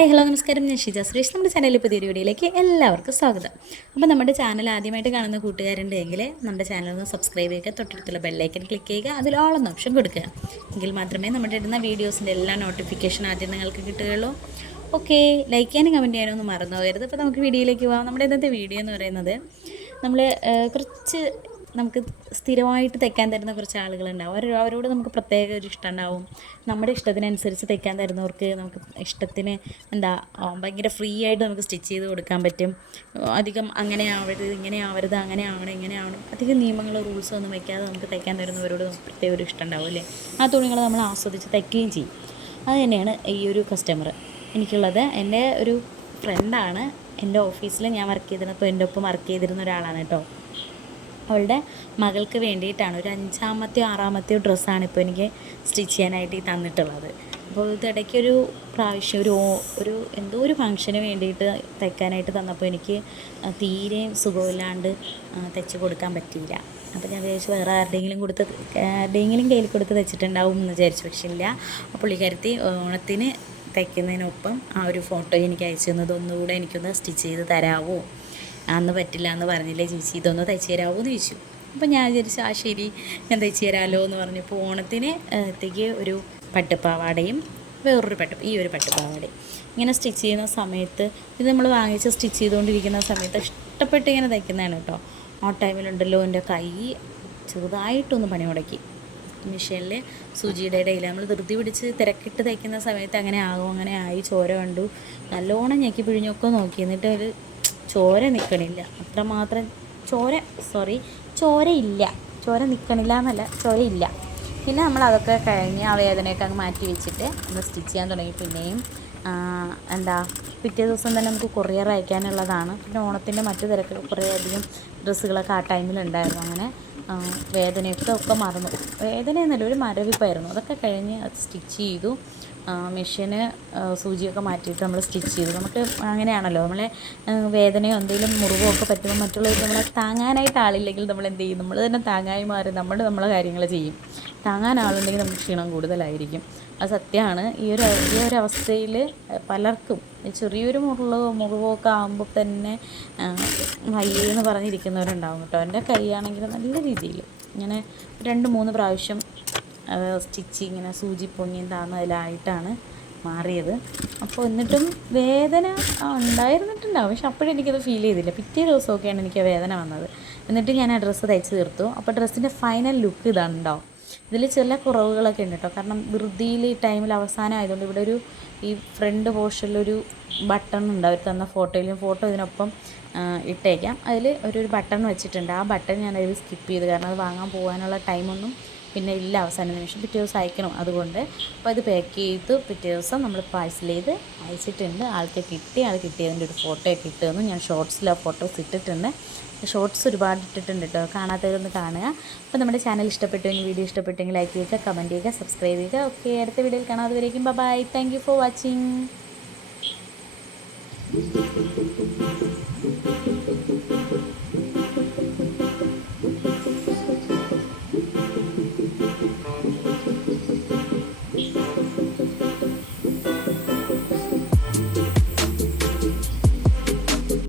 Hello നമസ്കാരം. ഞാൻ ഷിജ സുരേഷ്. നമ്മുടെ ചാനലിൽ പുതിയൊരു വീഡിയോയിലേക്ക് എല്ലാവർക്കും സ്വാഗതം. അപ്പോൾ നമ്മുടെ ചാനൽ ആദ്യമായിട്ട് കാണുന്ന കൂട്ടുകാരുണ്ടെങ്കിൽ നമ്മുടെ ചാനൽ ഒന്ന് സബ്സ്ക്രൈബ് ചെയ്യുക തൊട്ടടുത്തുള്ള ബെല്ലൈക്കൻ ക്ലിക്ക് ചെയ്യുക അതിൽ ഓളെന്ന ഓപ്ഷൻ കൊടുക്കുക. എങ്കിൽ മാത്രമേ നമ്മുടെ ഇടുന്ന വീഡിയോസിന്റെ എല്ലാ നോട്ടിഫിക്കേഷൻ ആദ്യം നിങ്ങൾക്ക് കിട്ടുകയുള്ളൂ. ഓക്കെ ലൈക്ക് ചെയ്യാനും കമന്റ് ചെയ്യാനും ഒന്നും മറന്നു പോകരുത്. അപ്പോൾ നമുക്ക് വീഡിയോയിലേക്ക് പോകാം നമ്മുടെ ഇന്നത്തെ വീഡിയോ എന്ന് പറയുന്നത് നമ്മൾ കുറച്ച് നമുക്ക് സ്ഥിരമായിട്ട് തയ്ക്കാൻ തരുന്ന കുറച്ച് ആളുകളുണ്ടാവും. അവർ അവരോട് നമുക്ക് പ്രത്യേക ഒരു ഇഷ്ടം ഉണ്ടാവും. നമ്മുടെ ഇഷ്ടത്തിനനുസരിച്ച് തയ്ക്കാൻ തരുന്നവർക്ക് നമുക്ക് ഇഷ്ടത്തിന് എന്താ ഭയങ്കര ഫ്രീ ആയിട്ട് നമുക്ക് സ്റ്റിച്ച് ചെയ്ത് കൊടുക്കാൻ പറ്റും. അധികം അങ്ങനെ ആവരുത് ഇങ്ങനെ ആവരുത് അങ്ങനെ ആവണം ഇങ്ങനെ ആവണം അധികം നിയമങ്ങളോ റൂൾസോ ഒന്നും വയ്ക്കാതെ നമുക്ക് തയ്ക്കാൻ തരുന്നവരോട് നമുക്ക് പ്രത്യേക ഒരു ഇഷ്ടം ഉണ്ടാവും അല്ലേ? ആ തുണികൾ നമ്മൾ ആസ്വദിച്ച് തയ്ക്കുകയും ചെയ്യും. അത് തന്നെയാണ് ഈ ഒരു കസ്റ്റമർ എനിക്കുള്ളത് എന്റെ ഒരു ഫ്രണ്ടാണ് എന്റെ ഓഫീസിൽ ഞാൻ വർക്ക് ചെയ്തിരുന്നപ്പോൾ എന്റെ ഒപ്പം വർക്ക് ചെയ്തിരുന്ന ഒരാളാണ് കേട്ടോ. അവളുടെ മകൾക്ക് വേണ്ടിയിട്ടാണ്. ഒരു അഞ്ചാമത്തെയോ ആറാമത്തെയോ ഡ്രസ്സാണ് ഇപ്പോൾ എനിക്ക് സ്റ്റിച്ച് ചെയ്യാനായിട്ട് ഈ തന്നിട്ടുള്ളത്. അപ്പോൾ ഇതിടയ്ക്ക് ഒരു പ്രാവശ്യം ഒരു ഒരു എന്തോ ഒരു ഫംഗ്ഷന് വേണ്ടിയിട്ട് തയ്ക്കാനായിട്ട് തന്നപ്പോൾ എനിക്ക് തീരെ സുഖമില്ലാണ്ട് തയ്ച്ച് കൊടുക്കാൻ പറ്റിയില്ല. അപ്പോൾ ഞാൻ വിചാരിച്ചു വേറെ ആരുടെയെങ്കിലും കൊടുത്ത് ആരുടെയെങ്കിലും കയ്യിൽ കൊടുത്ത് തയ്ച്ചിട്ടുണ്ടാവും എന്ന് വിചാരിച്ചു. പക്ഷേ ഇല്ല. പുള്ളിക്കാരത്തി ഓണത്തിന് തയ്ക്കുന്നതിനൊപ്പം ആ ഒരു ഫോട്ടോ എനിക്ക് അയച്ചു തന്നത്. ഒന്നുകൂടെ എനിക്കൊന്ന് സ്റ്റിച്ച് ചെയ്ത് തരാമോ അന്ന് പറ്റില്ല എന്ന് പറഞ്ഞില്ലേ ചേച്ചി? ഇതൊന്ന് തയ്ച്ചു തരാമോ എന്ന് ചോദിച്ചു. അപ്പോൾ ഞാൻ വിചാരിച്ചു ആ ശരി ഞാൻ തയ്ച്ചു തരാമല്ലോ എന്ന് പറഞ്ഞപ്പോൾ ഓണത്തിന് ത്തേക്ക് ഒരു പട്ടുപാവാടയും വേറൊരു പട്ടു ഈ ഒരു പട്ടുപാവാടയും ഇങ്ങനെ സ്റ്റിച്ച് ചെയ്യുന്ന സമയത്ത് ഇത് നമ്മൾ വാങ്ങിച്ച് സ്റ്റിച്ച് ചെയ്തുകൊണ്ടിരിക്കുന്ന സമയത്ത് ഇഷ്ടപ്പെട്ട് ഇങ്ങനെ തയ്ക്കുന്നതാണ് കേട്ടോ. ആ ടൈമിലുണ്ടല്ലോ എന്റെ കൈ ചെറുതായിട്ടൊന്ന് പണി മുടക്കി. മിഷീനിൽ സൂചിയുടെ ഇടയിൽ നമ്മൾ ധൃതി പിടിച്ച് തിരക്കിട്ട് തയ്ക്കുന്ന സമയത്ത് അങ്ങനെ ആകും അങ്ങനെ ആയി ചോര കണ്ടു. നല്ലോണം ഞെക്കി പിഴിഞ്ഞൊക്കെ നോക്കി. എന്നിട്ട് ഒരു ചോര നിൽക്കണില്ല അത്രമാത്രം ചോര സോറി ചോരയില്ല ചോര നിൽക്കണില്ല എന്നല്ല ചോരയില്ല പിന്നെ നമ്മൾ അതൊക്കെ കഴിഞ്ഞ് ആ വേദനയൊക്കെ അങ്ങ് മാറ്റി വെച്ചിട്ട് ഒന്ന് സ്റ്റിച്ച് ചെയ്യാൻ തുടങ്ങി. പിന്നെയും എന്താ പിറ്റേ ദിവസം തന്നെ നമുക്ക് കൊറിയർ അയക്കാനുള്ളതാണ്. പിന്നെ ഓണത്തിന്റെ മറ്റു തിരക്ക് കുറേ അധികം ഡ്രസ്സുകളൊക്കെ ആ ടൈമിലുണ്ടായിരുന്നു അങ്ങനെ വേദനയൊക്കെ ഒക്കെ മറന്നു. വേദന എന്നല്ല ഒരു മരവിപ്പായിരുന്നു. അതൊക്കെ കഴിഞ്ഞ് സ്റ്റിച്ച് ചെയ്തു. മെഷീന് സൂചിയൊക്കെ മാറ്റിയിട്ട് നമ്മൾ സ്റ്റിച്ച് ചെയ്തു. നമുക്ക് അങ്ങനെയാണല്ലോ. നമ്മളെ വേദനയോ എന്തെങ്കിലും മുറിവോ ഒക്കെ പറ്റുമ്പോൾ മറ്റുള്ളവർ നമ്മളെ താങ്ങാനായിട്ട് ആളില്ലെങ്കിൽ നമ്മൾ എന്ത് ചെയ്യും? നമ്മൾ തന്നെ താങ്ങായി മാറി നമ്മൾ നമ്മളെ കാര്യങ്ങൾ ചെയ്യും. താങ്ങാൻ ആളുണ്ടെങ്കിൽ നമുക്ക് ക്ഷീണം കൂടുതലായിരിക്കും. അത് സത്യമാണ്. ഈ ഒരു ഈ ഒരു അവസ്ഥയിൽ പലർക്കും ചെറിയൊരു മുറിവ് മുറിവോ ഒക്കെ ആകുമ്പോൾ തന്നെ വയ്യെന്ന് പറഞ്ഞിരിക്കുന്നവരുണ്ടാവും കേട്ടോ. എന്റെ കൈയാണെങ്കിൽ നല്ല രീതിയിൽ ഇങ്ങനെ രണ്ട് മൂന്ന് പ്രാവശ്യം സ്റ്റിച്ച് ഇങ്ങനെ സൂചി പൊങ്ങിയും താന്നതിലായിട്ടാണ് മാറിയത്. അപ്പോൾ എന്നിട്ടും വേദന ഉണ്ടായിരുന്നിട്ടുണ്ടാവും. പക്ഷെ അപ്പോഴും എനിക്കത് ഫീൽ ചെയ്തില്ല. പിറ്റേ ദിവസമൊക്കെയാണ് എനിക്ക് വേദന വന്നത്. എന്നിട്ട് ഞാൻ ആ ഡ്രസ്സ് തയ്ച്ച് തീർത്തു. അപ്പോൾ ഡ്രസ്സിന്റെ ഫൈനൽ ലുക്ക് ഇതാണ് ഇതിൽ ചില കുറവുകളൊക്കെ ഉണ്ട് കേട്ടോ കാരണം ധൃതിയിൽ ഈ ടൈമിൽ അവസാനം ആയതുകൊണ്ട് ഇവിടെ ഒരു ഈ ഫ്രണ്ട് പോർഷനിലൊരു ബട്ടൺ ഉണ്ട്. അവർ തന്ന ഫോട്ടോയിലും ഫോട്ടോ ഇതിനൊപ്പം ഇട്ടേക്കാം. അതിൽ ഒരു ബട്ടൺ വെച്ചിട്ടുണ്ട്. ആ ബട്ടൺ ഞാനതിൽ സ്കിപ്പ് ചെയ്ത്. കാരണം അത് വാങ്ങാൻ പോകാനുള്ള ടൈമൊന്നും പിന്നെ ഇല്ല അവസാന നിമിഷം പിറ്റേ ദിവസം അയക്കണം. അതുകൊണ്ട് അപ്പോൾ ഇത് പാക്ക് ചെയ്ത് പിറ്റേ ദിവസം നമ്മൾ പാഴ്സൽ ചെയ്ത് അയച്ചിട്ടുണ്ട്. ആൾക്ക് കിട്ടി ആൾ കിട്ടിയതിന്റെ ഒരു ഫോട്ടോ ഒക്കെ ഇട്ടുതന്നു ഞാൻ ഷോർട്സിൽ ആ ഫോട്ടോസ് ഇട്ടിട്ടുണ്ട്. ഷോർട്സ് ഒരുപാട് ഇട്ടിട്ടുണ്ട് കേട്ടോ. കാണാത്തവരൊന്ന് കാണുക. അപ്പോൾ നമ്മുടെ ചാനൽ ഇഷ്ടപ്പെട്ടുവെങ്കിൽ വീഡിയോ ഇഷ്ടപ്പെട്ടെങ്കിൽ ലൈക്ക് ചെയ്യുക കമന്റ് ചെയ്യുക സബ്സ്ക്രൈബ് ചെയ്യുക. ഓക്കെ അടുത്ത വീഡിയോയിൽ കാണാം. അതുവരേക്കും bye thank you for watching